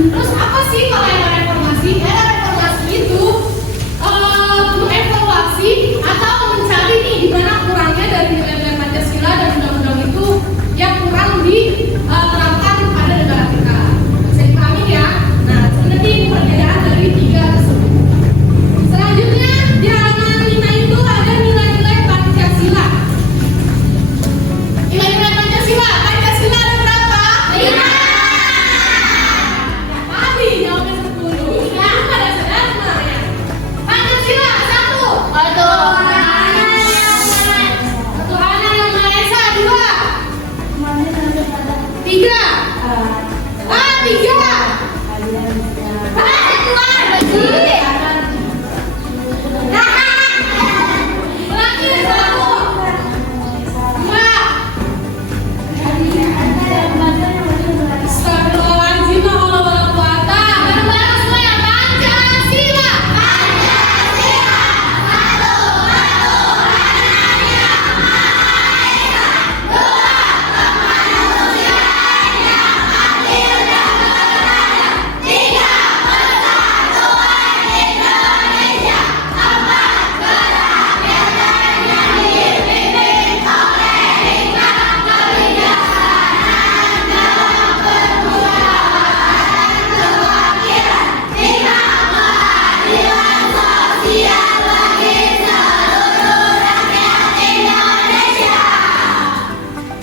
Terus apa sih kalau era reformasi? Era reformasi itu mengevaluasi atau mencari nih di mana kurangnya dari nilai-nilai Pancasila dan undang-undang itu yang kurang diterapkan pada negara kita. Bisa dipahami ya? Nah, nanti ini perbedaan dari tiga tersebut. Selanjutnya di halaman 5 itu ada nilai-nilai Pancasila. Nilai-nilai Pancasila ada berapa? 5. Tadi jawabnya 10. Ya, pada sadar sebenarnya. Pancasila 1. Ketuhanan yang Maha Esa. 2. 3. 3.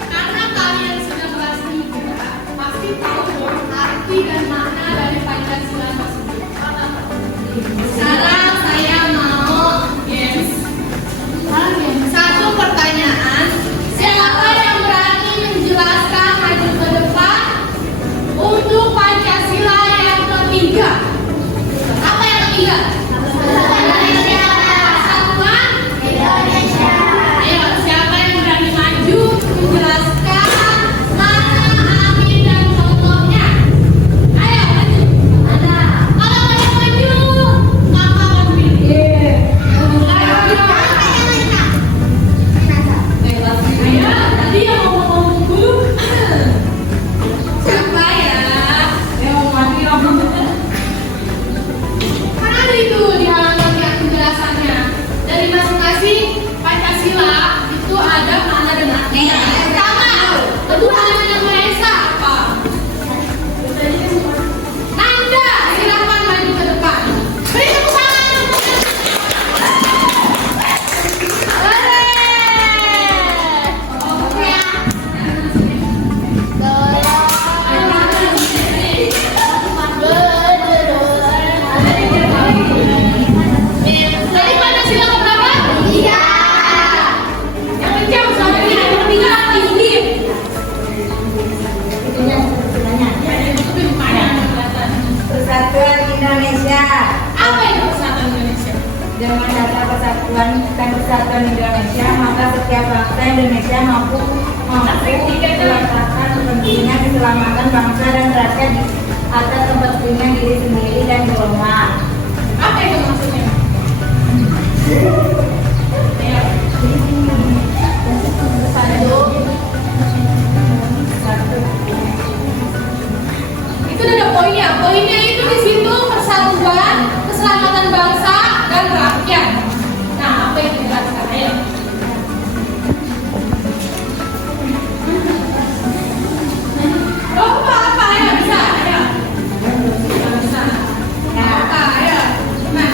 Karena kalian sudah kelas 3, pasti tahu dong arti dan makna dari Pancasila tersebut. Sekarang saya mau games. Satu pertanyaan, siapa yang berani menjelaskan maju ke depan untuk Pancasila yang ketiga? Apa yang ketiga? Kesatuan Indonesia. Ayo, siapa yang berani maju menjelaskan mana arti dan contohnya? Ayo, maju. Kalau banyak maju, maka akan pilih. Ayo, tadi yang ngomong dulu. Siapa ya? Yang mati kan ada itu di halaman yang penjelasannya. Dari masing-masing Pancasila itu ada makna dan arti. Pertama, ketuhanan yang Maha Esa apa? Nanda, silakan maju ke depan. Beri tepuk tangan. Oke. Tadi Pancasila berapa? 3. Yang kencang sampai yang ketiga tinggi. Persatuan Indonesia. Apa itu persatuan Indonesia? Dengan dasar persatuan dan persatuan Indonesia, maka setiap bangsa Indonesia mampu merasakan kepentingan keselamatan bangsa dan rakyat di atas kepentingan diri sendiri dan golongan. Apa itu maksudnya? Itu ada poinnya. Poinnya itu di situ persatuan, keselamatan bangsa dan rakyat. Nah, apa itu jelaskan? Ayo. Oh, apa? Ayo, bisa. Ayo. Bisa. Apa? Ayo. Nah.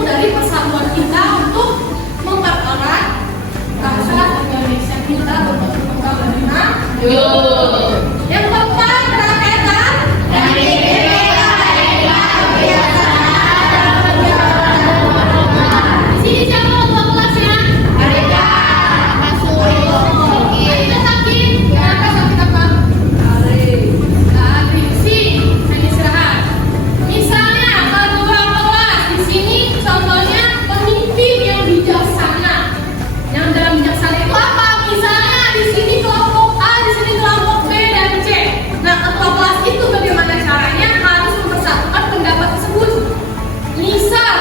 bentuk dari persatuan kita untuk mempererat rasa Indonesia kita untuk berkembang lebih maju. Yang keempat, kerakyatan. Di sini siapa ketua kelasnya? Arika. Masuk. Arika sakit. Kenapa sakit apa? Adik. Sini, hanya istirahat. Misalnya ketua kelas di sini contohnya pemimpin yang bijaksana. Yang dalam bijaksana itu apa? Misalnya di sini kelompok A, di sini kelompok B dan C. Nah, ketua kelas itu bagaimana caranya harus mempersatukan pendapat tersebut. Misal,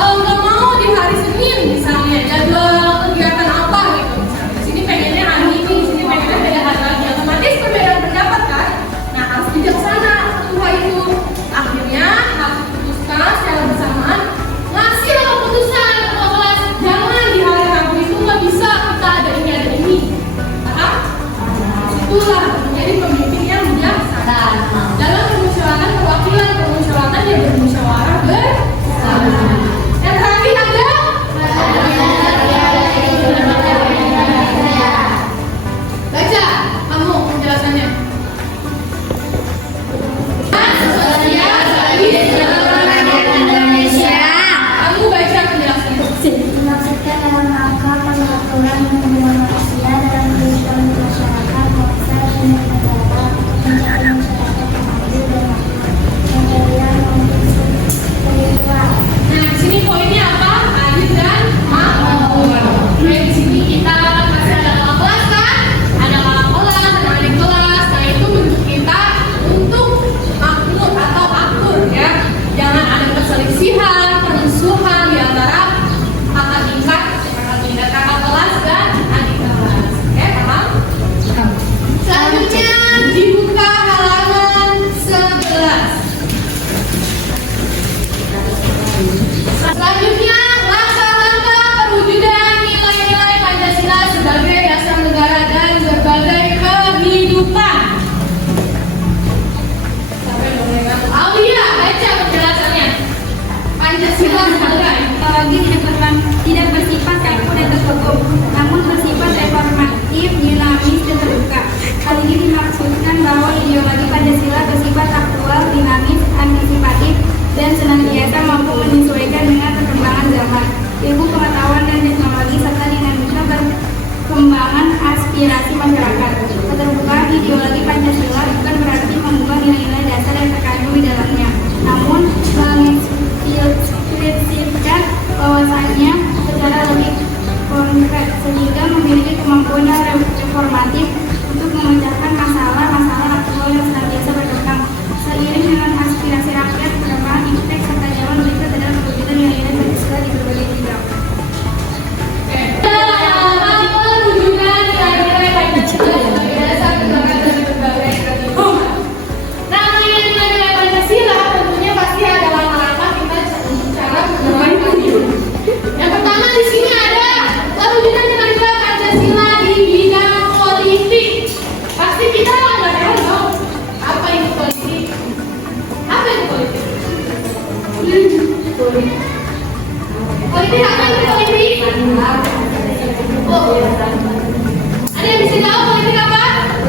nggak mau di hari Senin misalnya jadwal kegiatan apa gitu. Misalnya di sini pengennya hari ini, di sini pengennya beda hari lagi. Otomatis perbedaan pendapat kan. Nah, harus bijaksana ketua itu. Akhirnya harus diputuskan secara bersamaan. Ngasih keputusan ketua kelas. Jangan di hari Rabu itu nggak bisa kita ada ini. Paham? Itulah menjadi pemimpin yang bijaksana. Dalam permusyawaratan perwakilan yang bermusyawarah bersama. Yang terakhir ada baca kamu penjelasannya. Sosial bagi seluruh Indonesia. Kamu baca penjelasannya. Dimaksudkan dalam rangka pengaturan hubungan manusia dalam kehidupan masyarakat, bangsa, dan negara, menjadi masyarakat yang adil dan makmur, menjadikan kehidupan. Nah, di sini poinnya apa? Adil dan makmur. Oke, di sini kita masih ada kakak kelas kan? Ada kakak kelas, ada adik kelas. Nah, itu bentuk kita untuk makmur atau akur ya. Jangan ada perselisihan, permusuhan di antara kakak tingkat, kakak kelas dan adik kelas. Oke, paham? Selanjutnya dibuka halaman 11. Selanjutnya, langkah-langkah perwujudan nilai-nilai Pancasila sebagai dasar negara dan berbagai kehidupan. Sampai mulai Aulia, baca penjelasannya. Pancasila sebagai tidak bersifat kaku dan tertutup, namun bersifat reformatif, dinamis, dan terbuka. Hal ini dimaksudkan bahwa ideologi Pancasila bersifat aktual, dinamis, antisipatif, dan senantiasa mampu menyesuaikan dengan perkembangan zaman, ilmu pengetahuan dan teknologi, serta dinamika perkembangan aspirasi masyarakat. Keterbukaan ideologi Pancasila bukan berarti mengubah nilai-nilai dasar yang terkandung di dalamnya, namun mengekspresikan bahwasannya secara lebih konkret, sehingga memiliki kemampuan yang reformatif untuk memecahkan masalah-masalah aktual yang senantiasa berkembang. Seiring dengan aspirasi rakyat, perkembangan iptek serta zaman berikut adalah perwujudan nilai-nilai Pancasila di berbagai bidang. perwujudan nilai-nilai Pancasila sebagai dasar negara dan berbagai kehidupan. Nah, nilai-nilai Pancasila tentunya pasti ada langkah-langkah kita cara menerapkannya. Yang pertama di sini ada perwujudan nilai-nilai Pancasila di bidang politik. Pasti kita nggak tahu dong apa itu politik. Apa itu politik? Politik apa itu politik? Oh, ada yang bisa tahu politik apa? Ada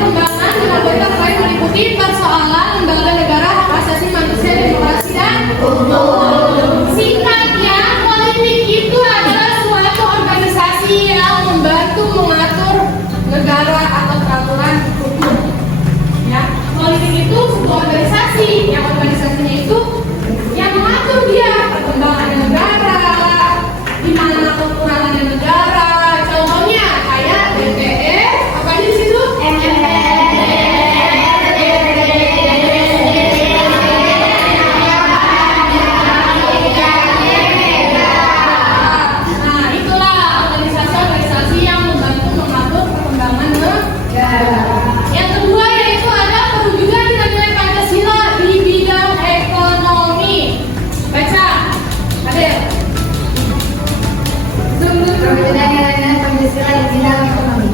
pembahasan dengan berita terkait meliputi persoalan lembaga negara, hak asasi manusia, demokrasi dan hukum. Singkatnya, politik itu adalah suatu organisasi yang membantu mengatur negara atau peraturan hukum. Ya, politik itu sebuah organisasi yang organisasinya itu yang mengatur dia perkembangan negara, di mana kekurangan negara. Contohnya kayak DPR, apa aja di situ? Nah, itulah organisasi-organisasi yang membantu mengatur perkembangan negara. Yang kedua yaitu ada perwujudan nilai-nilai Pancasila di bidang ekonomi. Baca, Adel. Perwujudan nilai-nilai Pancasila di bidang ekonomi.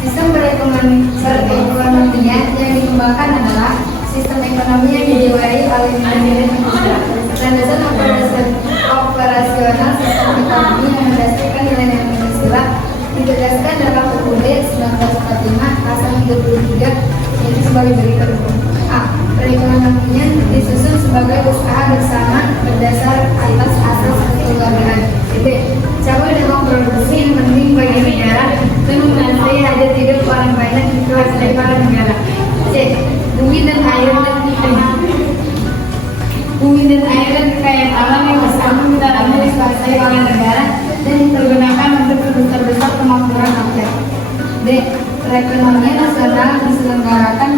Sistem berekonomi dikembangkan adalah sistem ekonomi yang dijiwai oleh nilai-nilai manusia. Landasan operasional sistem ekonomi yang berdasarkan nilai-nilai Pancasila ditegaskan dalam UUD 1945 pasal 33 yaitu sebagai berikut. A. Perekonomian disusun sebagai usaha bersama berdasar atas asas kekeluargaan. B. Capai dalam produksi yang penting bagi negara dan menguasai hajat hidup orang banyak di kelas para negara. C. Bumi dan air dan kekayaan alam yang bersama di dalamnya dikuasai oleh negara dan dipergunakan untuk terbesar kemakmuran rakyat. D. Perekonomian nasional diselenggarakan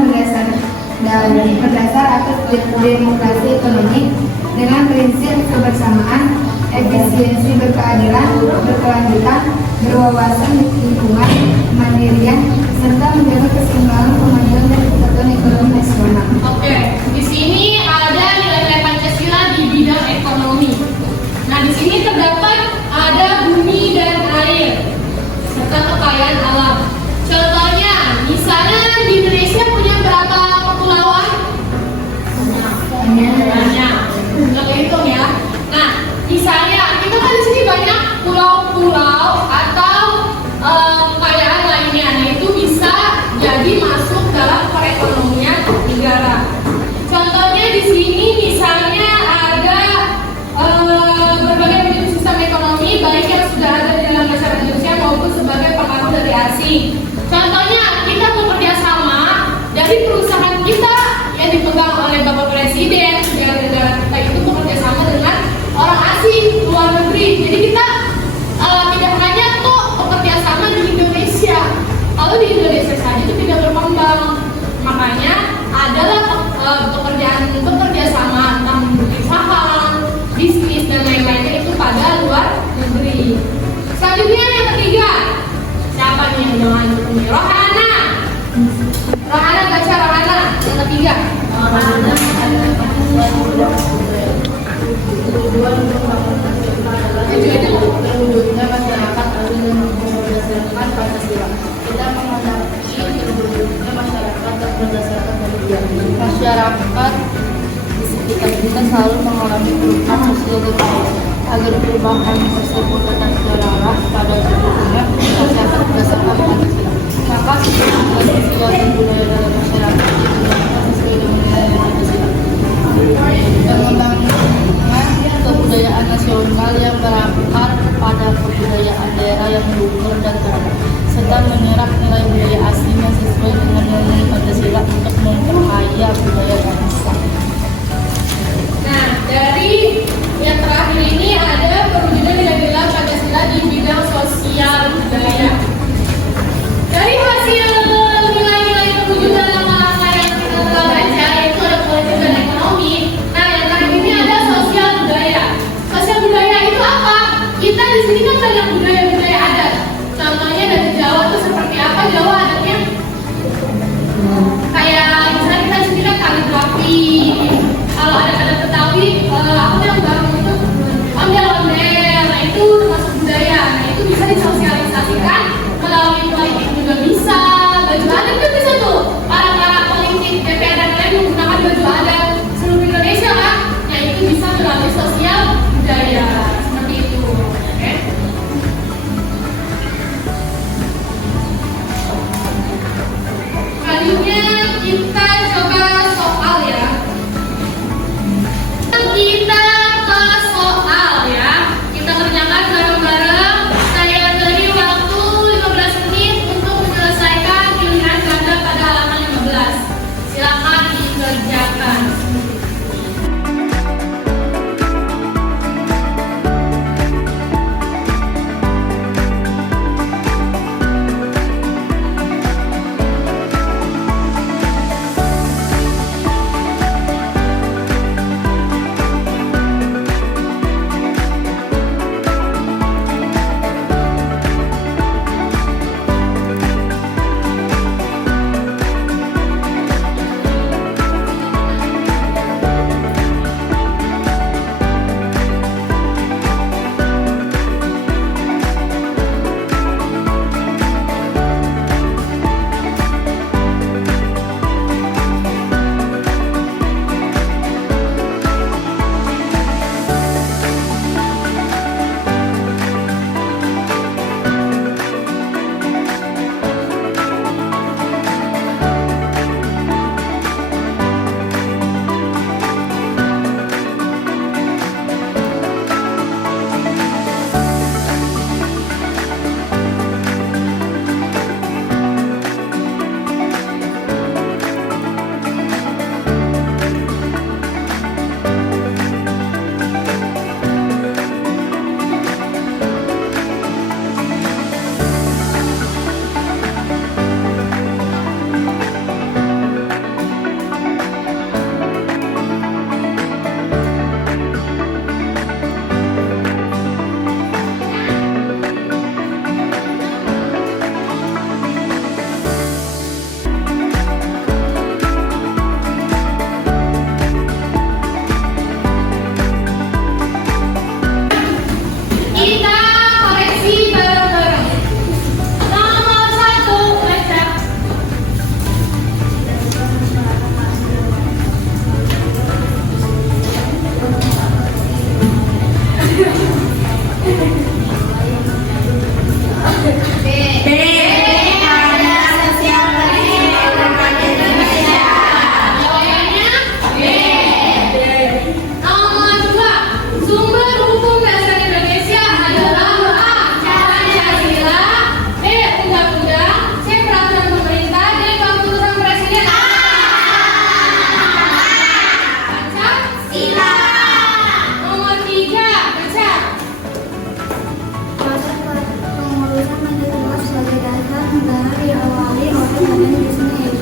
berdasar atas demokrasi ekonomi dengan prinsip kebersamaan, efisiensi, berkeadilan, berkelanjutan, berwawasan lingkungan, kemandirian, serta menjaga keseimbangan kemajuan dan kesatuan ekonomi nasional. Oke, di sini ada nilai-nilai Pancasila di bidang ekonomi. Nah, di sini terdapat ada bumi dan air serta kekayaan alam. Contohnya, misalnya di Indonesia punya berapa kepulauan? Banyak. Nggak kehitung ya. Nah, misalnya kita kan di sini banyak pulau-pulau atau kekayaan lainnya. Nah, itu bisa jadi masuk dalam perekonomian negara. Contohnya di sini misalnya ada berbagai bentuk sistem ekonomi baik yang sudah ada di dalam masyarakat Indonesia maupun sebagai pengaruh dari asing. Contohnya kita bekerja sama dari perusahaan kita yang dipegang oleh Bapak Presiden, negara-negara kita itu bekerja sama dengan orang asing luar negeri. Jadi kita tidak hanya kok bekerja sama di Indonesia. Kalau di Indonesia saja itu tidak berkembang. Makanya adalah bekerja sama tentang saham, bisnis dan lain-lainnya itu pada luar negeri. Selanjutnya yang ketiga, siapa nih yang jangan dukung? Rohana. Rohana baca Rohana yang ketiga. Terwujudnya masyarakat adil dan berdasarkan Pancasila. Kita menghadapi terwujudnya masyarakat berdasarkan Pancasila. Masyarakat di sekitar kita selalu mengalami perubahan sosial budaya. Agar perubahan tersebut dapat terarah pada terwujudnya masyarakat berdasarkan Pancasila. Maka sistem sosial dan budaya dalam masyarakat digunakan sesuai dengan nilai Pancasila. Pengembangan kebudayaan nasional yang berakar pada kebudayaan daerah yang luhur dan terat, serta menyerap nilai budaya asing yang sesuai dengan nilai Pancasila untuk memperkaya budaya bangsa. Nah, dari yang terakhir ini ada perwujudan nilai-nilai Pancasila di bidang sosial budaya. Dari hasil nilai-nilai perwujudan langkah-langkah yang kita telah baca yaitu ada politik dan ekonomi. Nah, yang terakhir ini ada sosial budaya. Sosial budaya itu apa? Kita di sini kan banyak budaya-budaya adat. Contohnya dari Jawa itu seperti apa? Jawa adatnya kayak misalnya kita di sini kan kaligrafi. Kalau ada Betawi, aku yang baru itu ondel-ondel. Nah, itu termasuk budaya. Nah, itu bisa disosialisasikan melalui politik juga bisa. Baju adat kan bisa tuh. Para politik DPR dan lain menggunakan baju adat seluruh Indonesia kan. Nah, itu bisa melalui sosial budaya. Seperti itu. Oke. Selanjutnya kita coba soal ya. Kita ke soal ya. Kita kerjakan bareng-bareng. Saya beri waktu 15 menit untuk menyelesaikan pilihan ganda pada halaman 15. Silakan dikerjakan.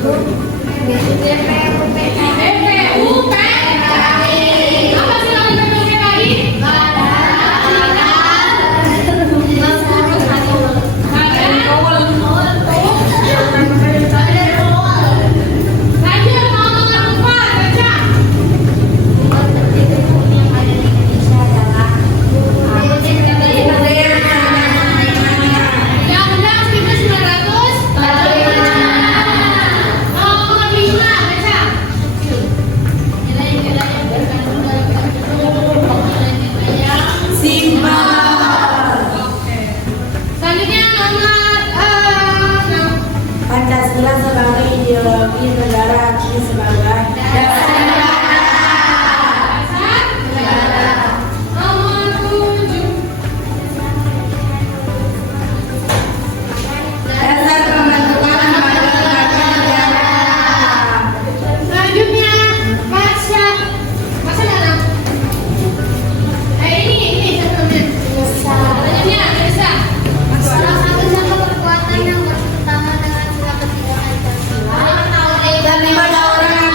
BPUPKI. Apa sila BPUPKI? Lanjut, ngomong apa? Baca. Yang benar 1900. Nomor 5, baca. Oke. Selanjutnya nomor 6. Pancasila sebagai ideologi negara aktif sebagai dasar Nomor 7. dasar pembentukan lembaga negara. Selanjutnya baca. Baca mana? Ini sebelumnya. Selanjutnya Desa. Salah satu contoh perbuatan yang bertentangan dengan sila ketiga Pancasila Dan 5 orang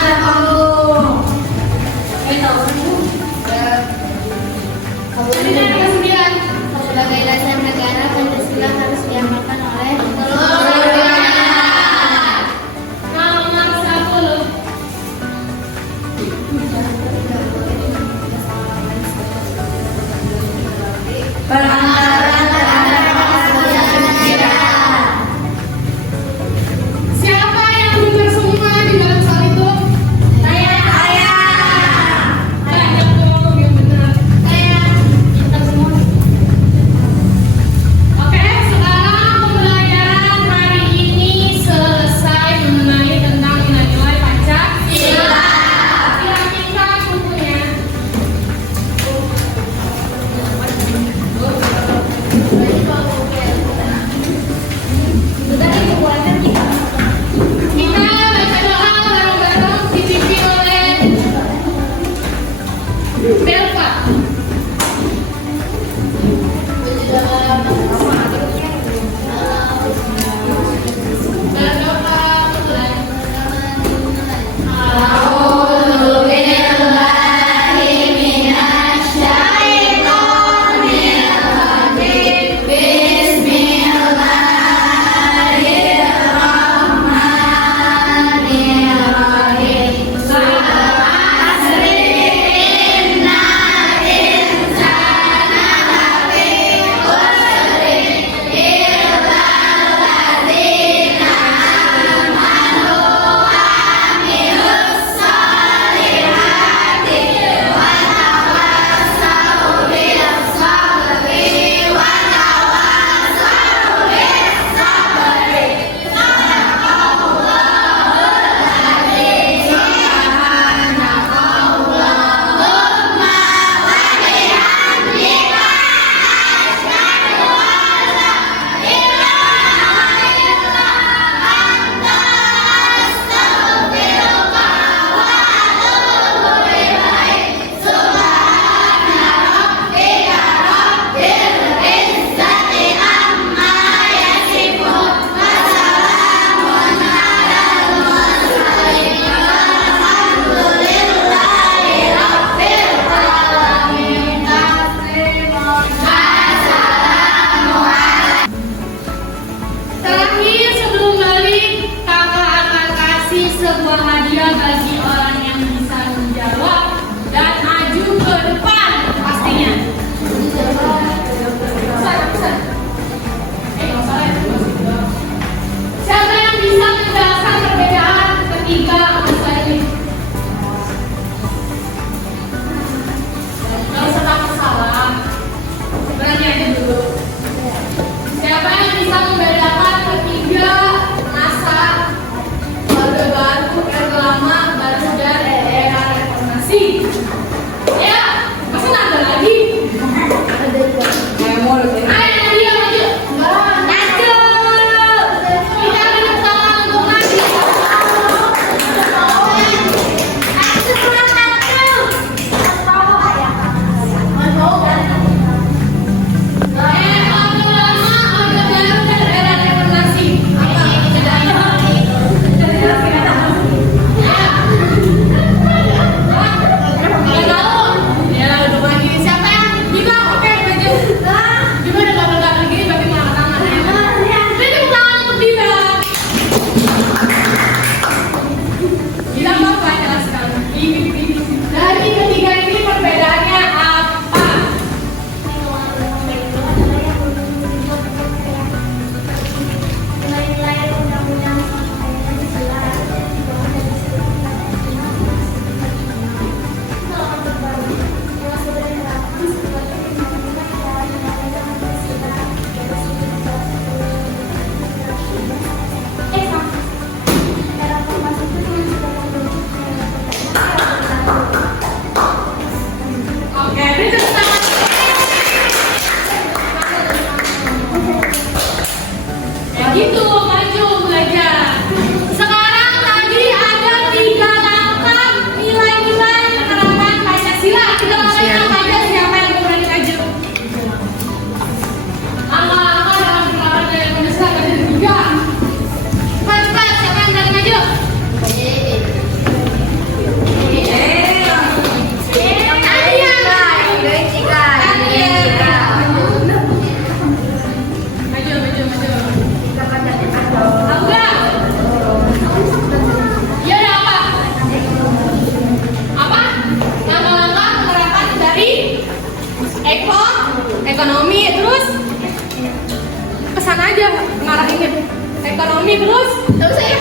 Tahu saya?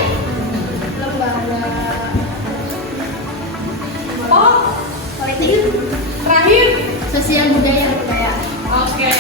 lembaga Oh, terakhir sosial budaya. Oke,